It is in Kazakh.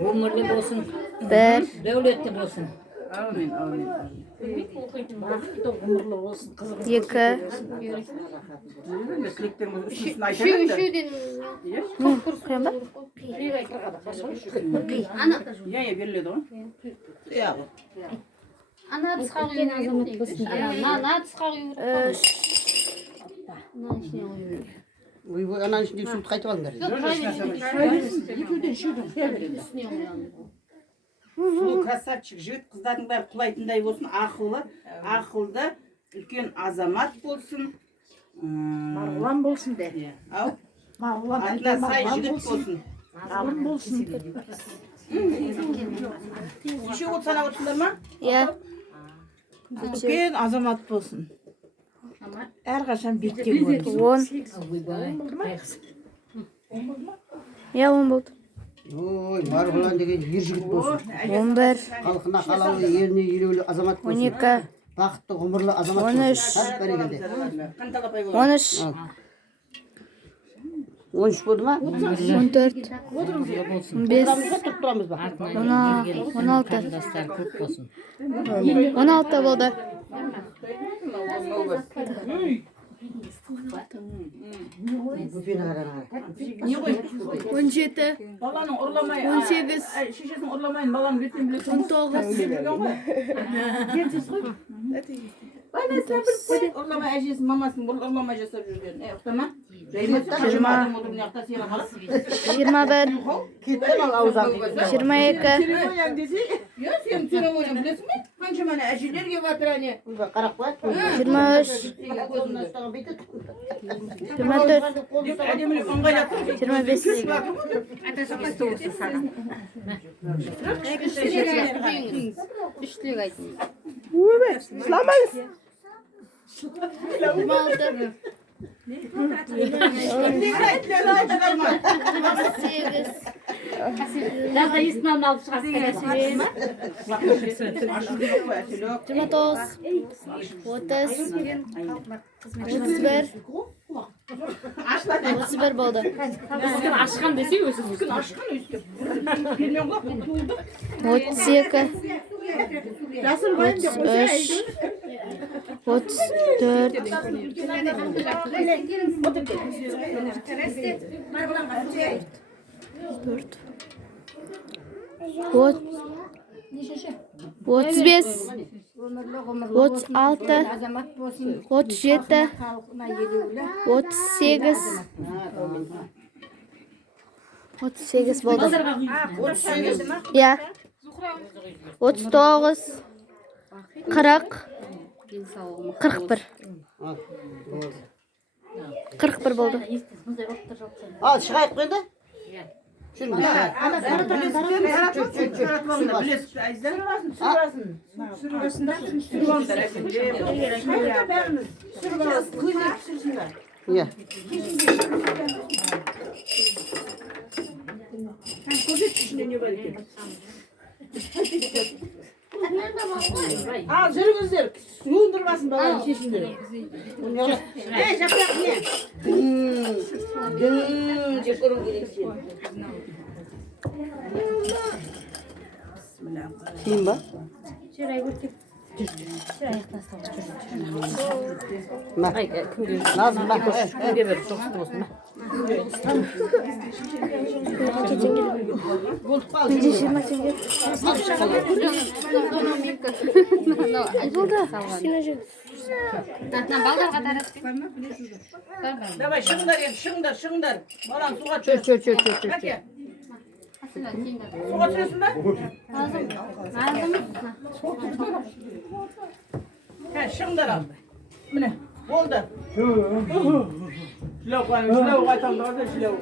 Ömürlü olsun, Bir, devletli olsun. Amin, amin, amin. iki, Mesleklerimiz üstüne aytarak da. koyayım bak. Ya verildi o. Ya. Ana çıkarıyor. Üç, Bu anan şimdi süt kayıt alınlar. Сұлу красавчик жігіт қыздардың бәрі құлайтындай болсын, ақылды, үлкен азамат болсын. Марғұлан болсын де. Ау, атына сай жігіт болсын. Марғұлан болсын. Неше от санап отырсыңдар ма? ya, Үлкен азамат болсын. Әрқашан бетке болсын. 10, ya 10 болды. Oy, Margulan деген ер жігіт болсын. 11, Халқына қалаулы, еліне елеулі азамат болсын. 12, Бақытты ғұмырлы азамат 13. болсын. Хат бәрекелді. Қанталапай болады. 13, 13 болды ма? 14, 15, Тұрып тұрамыз ба? 16, Dostlar көп olsun. 16 болды. Бөпені қарана. Не ғой? 17, Баланың ұрламай, 18, шешесін ұрламайын, баланы беттен білесің. 19, Ұрламай әжесін, мамасын ұрламай жасап жүрген. Ұқтама? Жайма. 21, Кеттен ал аузан. 22, Я сен церемония білесің бе? Қанша мана әжелер келіп жатыр әне. Қарап қояды. 23, 24, Деп әдемілік ыңғайлап тұр. 25, Үштілік айтыңыз. Сыламаңыз. 26, 28, Жазда есінен алып шығасың. 29, 30, 31, 31 болды. Үстін ашқан десе өзі. Күн ашқан өйстіп. Келмен құлап, туылды. 32, Жасын қойын деп 33, 34, 35, 36, 37, 38 болды. Ya. 39, 40, 41. 41 болды. Ал, шығайық қойды. Жүріңдер, шығайық. Білесіз, әйіздер? Иә. Ал жүріңіздер. Суындырмасын баланы шешіндер. Жапырақ не? Деп көру керек сен. Кейін ба? Назым ба? Kümge ver, çok olsun. Менде 20 теңге. Болды. Кішкене жүр. Балдарға таратып. Давай, шығыңдар енді, шығыңдар. Баланы суға Çör. Әке, суға түсесің ба? Шығыңдар ал. Міне, болды. Шілеу қойыңыз, шілеу қайтамын да, шілеу.